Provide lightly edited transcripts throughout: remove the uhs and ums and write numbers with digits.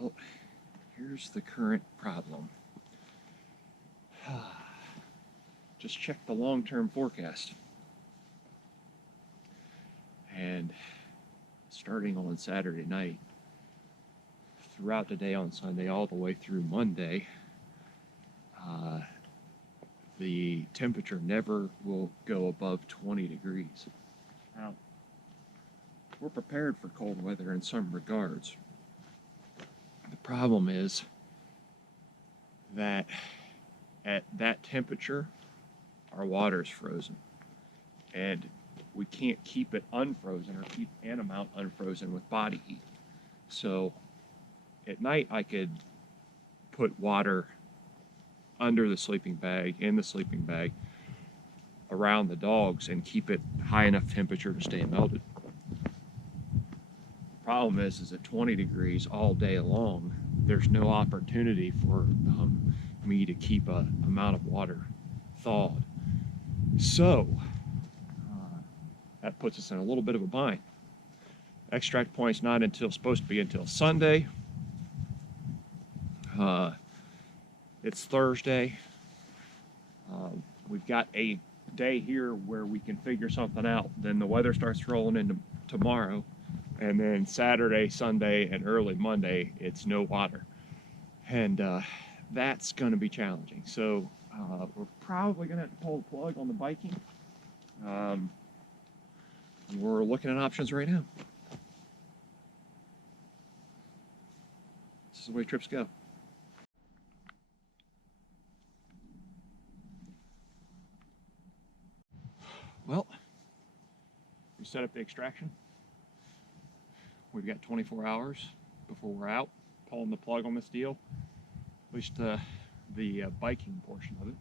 Well, here's the current problem. Just check the long-term forecast. And starting on Saturday night, throughout the day on Sunday, all the way through Monday, the temperature never will go above 20 degrees. Now, we're prepared for cold weather in some regards. The problem is that at that temperature, our water is frozen. And we can't keep it unfrozen or keep an amount unfrozen with body heat. So at night I could put water under the sleeping bag, in the sleeping bag, around the dogs and keep it high enough temperature to stay melted. The problem is at 20 degrees all day long, there's no opportunity for me to keep an amount of water thawed. So that puts us in a little bit of a bind. Extract point's not supposed to be until Sunday. It's Thursday. We've got a day here where we can figure something out. Then the weather starts rolling into tomorrow, and then Saturday, Sunday, and early Monday, it's no water. And that's going to be challenging. So we're probably going to have to pull the plug on the biking. We're looking at options right now. This is the way trips go. Well, we set up the extraction. We've got 24 hours before we're out, pulling the plug on this deal, at least the biking portion of it.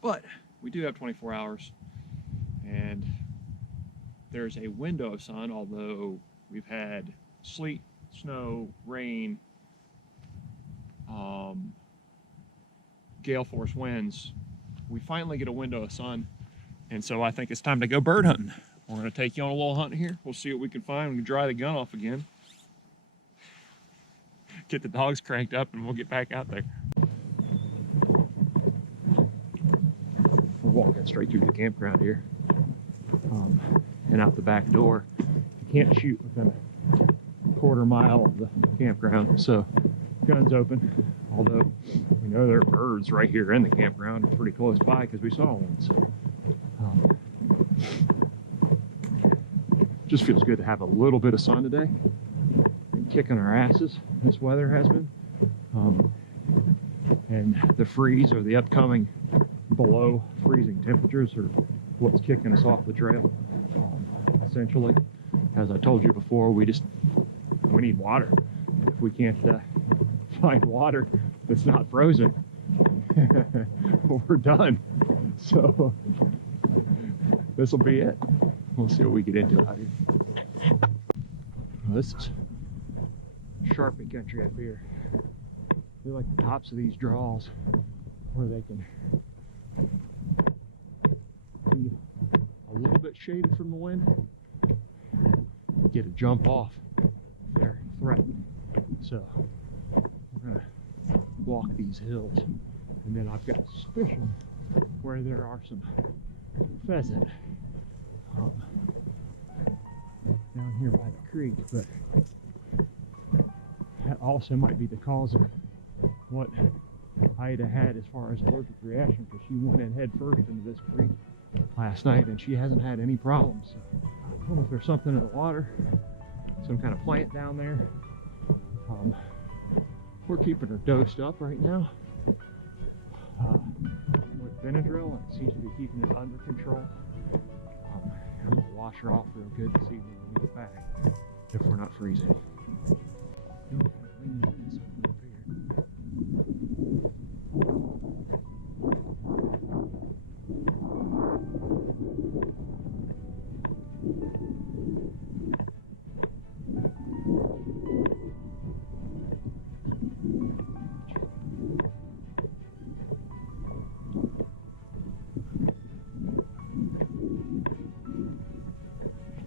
But we do have 24 hours, and there's a window of sun, although we've had sleet, snow, rain, gale force winds. We finally get a window of sun, and so I think it's time to go bird hunting. We're going to take you on a little hunt here. We'll see what we can find. We can dry the gun off again, get the dogs cranked up, and we'll get back out there. We're walking straight through the campground here, and out the back door. You can't shoot within a quarter mile of the campground, so gun's open. Although we know there are birds right here in the campground, pretty close by because we saw one. So just feels good to have a little bit of sun today. Been kicking our asses, this weather has been. And the freeze or the upcoming below freezing temperatures are what's kicking us off the trail. Essentially, as I told you before, we need water. If we can't find water that's not frozen, we're done. So this will be it. We'll see what we get into out here. Well, this is sharpie country up here. They're like the tops of these draws where they can be a little bit shaded from the wind, get a jump off if they're threatened. So we're gonna walk these hills, and then I've got a suspicion where there are some pheasant down here by the creek, but that also might be the cause of what Ida had as far as allergic reaction, because she went in head first into this creek last night and she hasn't had any problems. So I don't know if there's something in the water, some kind of plant down there. We're keeping her dosed up right now. Benadryl, and it seems to be keeping it under control. I'm gonna wash her off real good this evening when we get back, if we're not freezing.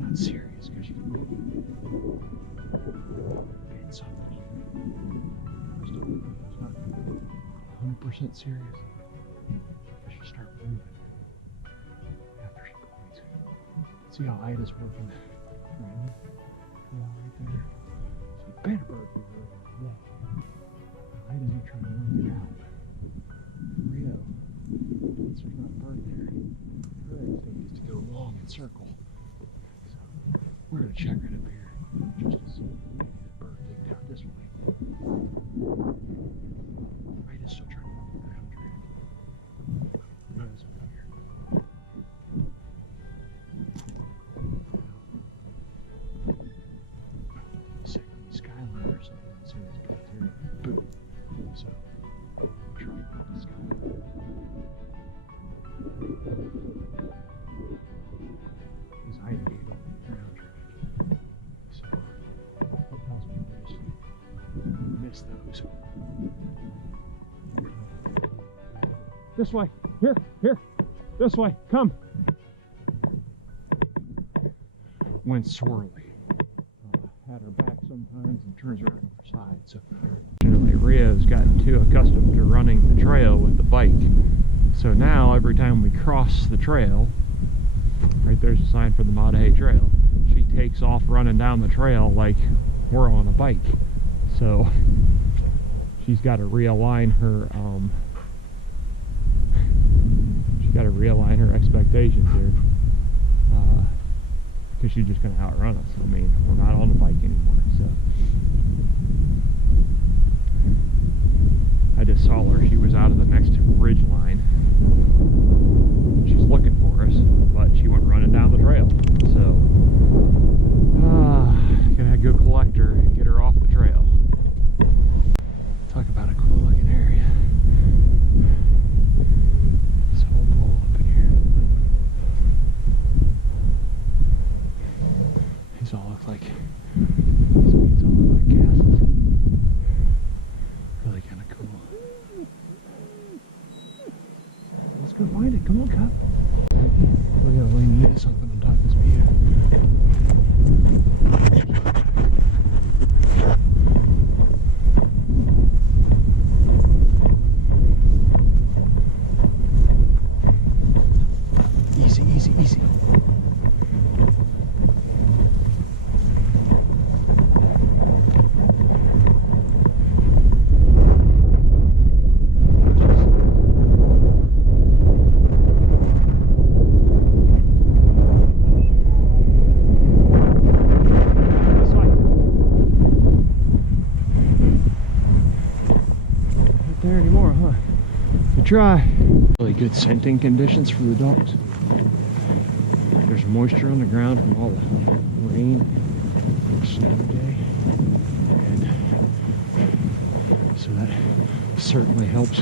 Not serious because you can maybe get something. It's not 100% serious. I should start moving after she points. See how Ida's working around right there. So better bird be really today. Ida's gonna try to work it out. Rio, once there's not a bird there, her instinct is to go long and circle. We're going to check right up here just to see if maybe that bird leaked out this way. Right is still trying to walk the ground track. Rio's up here. Second skyline or something. Let's see this bird's here. Boom. So, I'll try to pop the skyline. This height gate on the ground track. So, that tells me we just missed those. This way. Here. This way. Come. Went swirly. Had her back sometimes and turns around on her side. So, generally, Rio's gotten too accustomed to running the trail with the bike. So now, every time we cross the trail, right there's a sign for the Maudhay Trail, she takes off running down the trail like we're on a bike. So she's got to realign her expectations here, because she's just going to outrun us. I mean, we're not on the bike anymore. So I just saw her. She was out of the next ridge line. She's looking for us, but she went running down the trail. So, gonna go collect her and get her off the trail. Talk about a cool looking area. This whole bowl up in here. These all look like castles. Really kind of cool. Let's go find it. Come on, Cup. We're gonna lean into something on top of this view. Easy, easy, easy. There anymore, huh? Good try. Really good scenting conditions for the dogs. There's moisture on the ground from all the rain or snow day, and so that certainly helps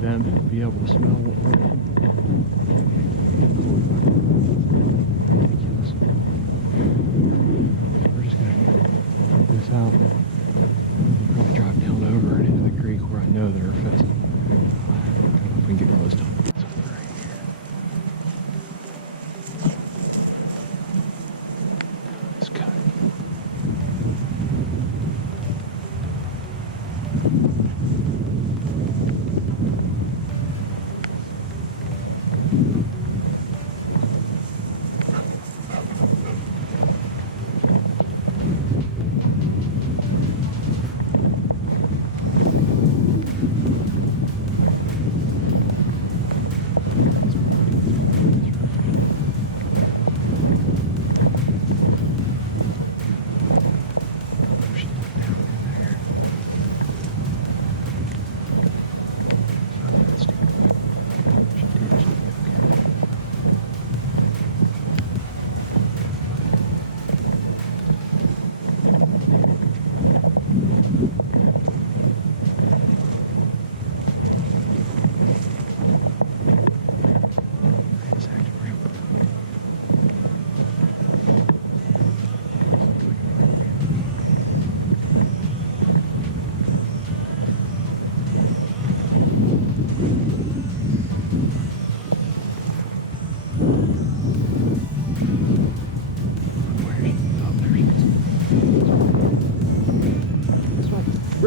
them be able to smell what we're looking for. Ridiculous. We're just gonna put this out. Probably drive down over and into the creek where I know there are pheasant. I don't know if we can get close to them. It's over right here. Let's cut.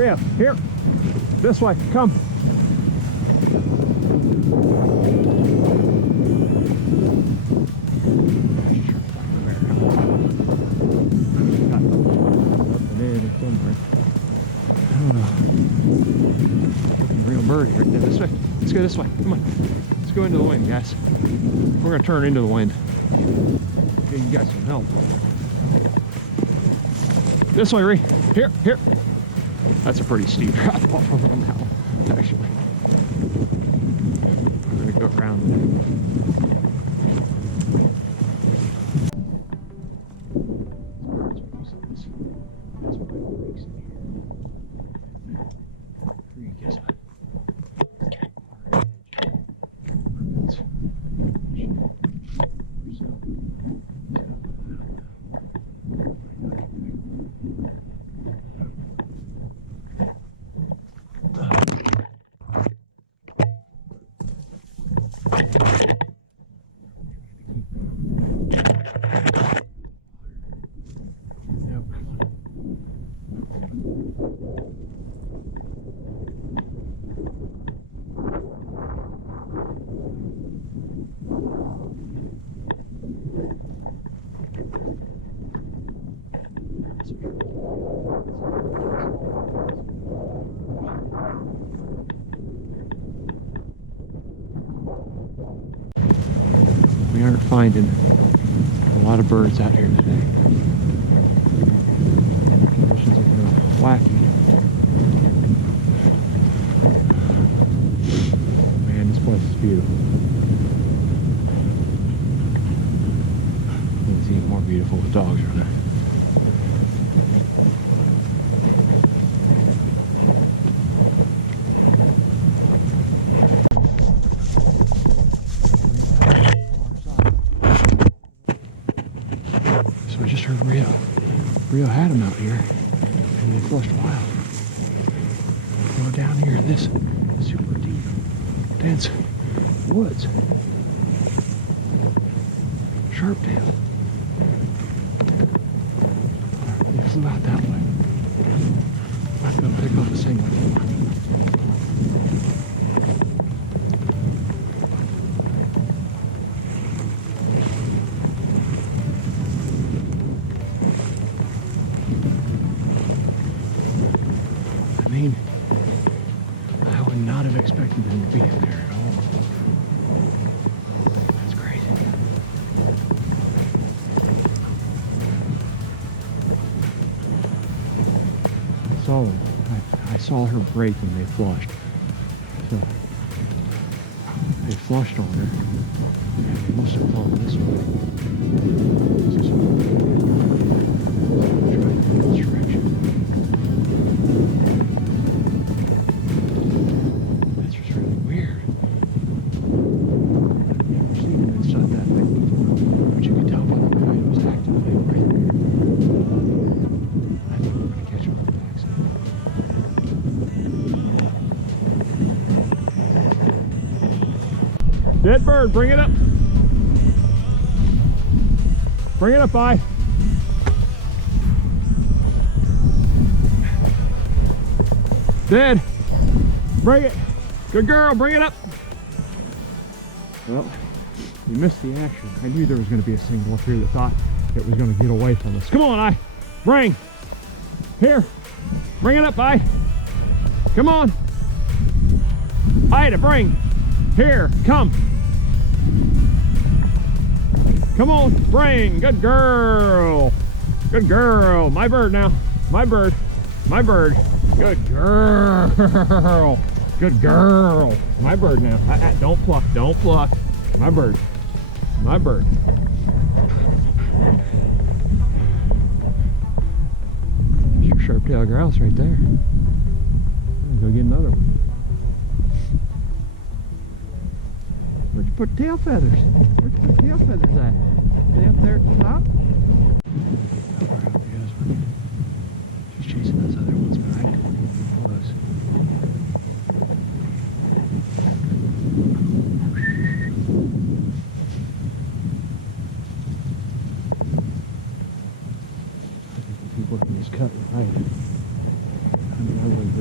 Rio, here. This way, come. Real birdie right there. This way. Let's go this way. Come on. Let's go into the wind, guys. We're gonna turn into the wind. Okay, you got some help. This way, Ree. Here, here. That's a pretty steep drop off on that one, actually. We're gonna go around it. We aren't finding a lot of birds out here today. Conditions are kind of wacky. Man, this place is beautiful. It's even more beautiful with dogs running. So I just heard Rio had them out here, and they flushed wild. They were down here in this super deep, dense woods. Sharptail. They flew out that way. I'm going to pick up a single. I mean, I would not have expected them to be there at all. That's crazy. I saw them. I saw her break when they flushed. So they flushed on her. And they must have gone this way. This is trying to make this direction. That's just really weird. I've never seen them inside that big before. But you could tell by the way it was active. They were right there. I think we're going to catch them on the backside. Dead bird, bring it up. Bring it up, bye. Dead. Bring it. Good girl, bring it up. Well, we missed the action. I knew there was going to be a single up here that thought it was going to get away from us. Come on, I. Bring. Here. Bring it up, bye. Come on. Ida, bring. Here, come. Come on, bring. Good girl. Good girl. My bird now. My bird. My bird. Good girl. Good girl. My bird now. Don't pluck. Don't pluck. My bird. My bird. There's your sharp-tailed grouse right there. I'm gonna go get another one. Where'd you put tail feathers? Where'd you put tail feathers at? Are they up there at the top? How far out the other one? She's chasing those other ones, but I didn't want to get close. I think if people can just cut right. I mean, I really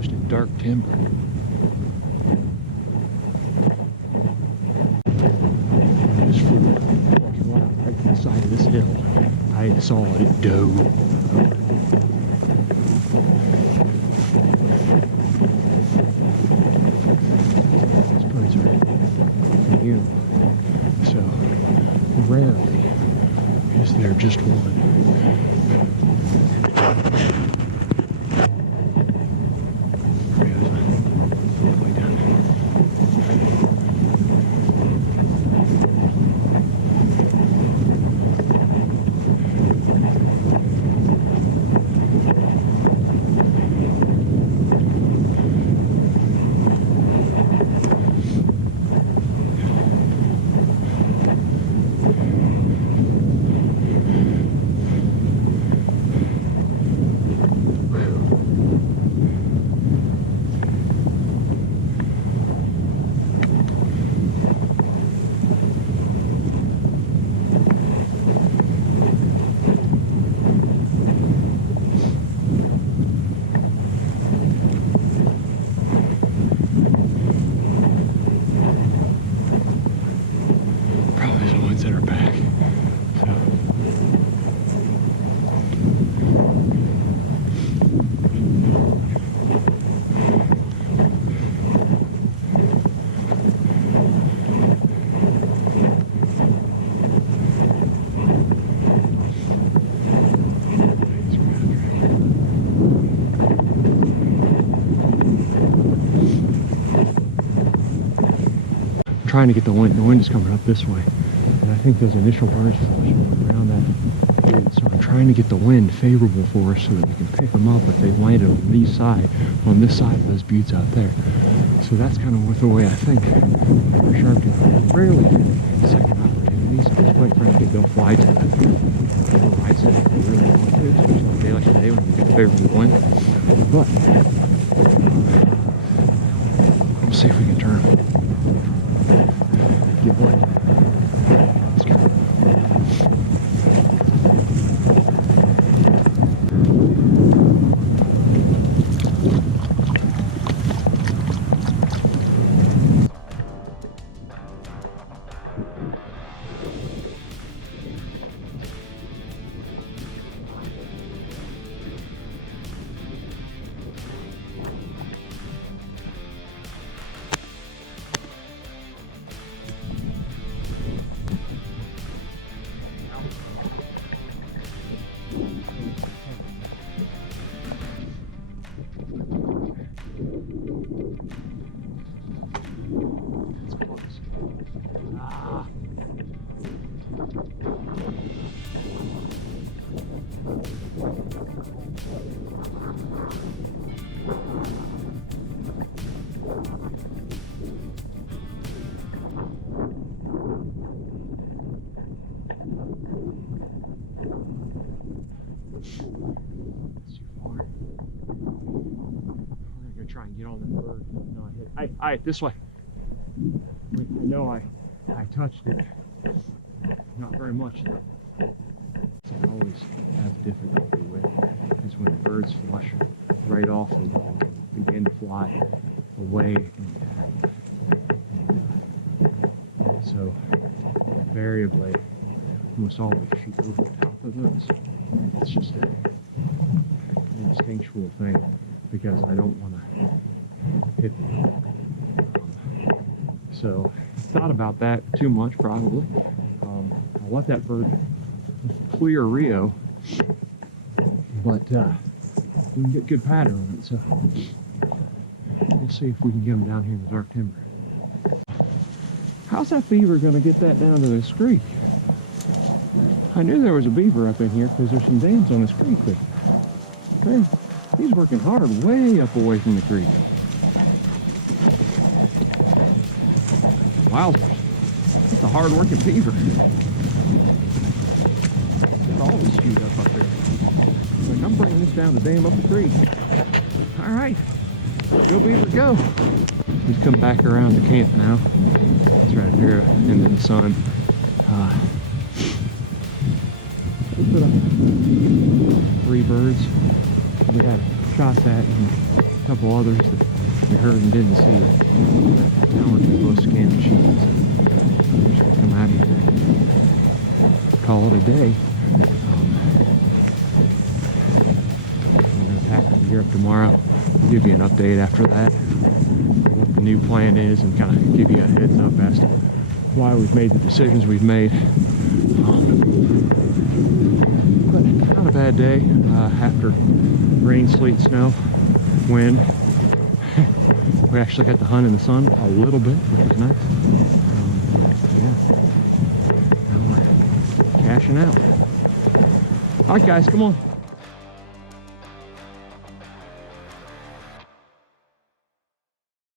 almost in dark timber. Just flew right to the side of this hill. I saw it dove over. These birds are new, so rarely is there just one. That are back. I'm trying to get the wind. The wind is coming up this way. I think those initial birds flushing around that butte, so I'm trying to get the wind favorable for us so that we can pick them up if they've landed on this side of those buttes out there. So that's kind of the way I think for sharptail. Rarely get second opportunities, but quite frankly, they'll fly to the right side if they really want to, especially on a day like today when we get favorable wind. But we'll see if we can turn them. Get one. Try and get on that bird. No, I hit. Hey, this way. I know I touched it. Not very much though. So I always have difficulty with is when birds flush right off the dog and begin to fly away and so invariably almost always shoot over the top of those. It's just an instinctual thing because I don't want to hit the dog. So thought about that too much probably. I'll let that bird clear Rio, but we can get good pattern on it, so we'll see if we can get them down here in the dark timber. How's that beaver going to get that down to this creek? I knew there was a beaver up in here because there's some dams on this creek, but man, he's working hard way up away from the creek. Wow, that's a hard-working beaver. Got all this chewed up there. Like, I'm bringing this down the dam up the creek. All right, go beaver, go. He's come back around the camp now. It's right here into the sun. We put up 3 birds. We had a shot that and a couple others that we heard and didn't see. But now we're supposed to scan the sheets. We're just gonna come out of here, call it a day. We're gonna pack the gear up tomorrow. Give you an update after that, what the new plan is, and kind of give you a heads up as to why we've made the decisions we've made. But not a bad day after rain, sleet, snow, wind. We actually got to hunt in the sun a little bit, which was nice. Yeah, now we're cashing out. All right, guys, come on.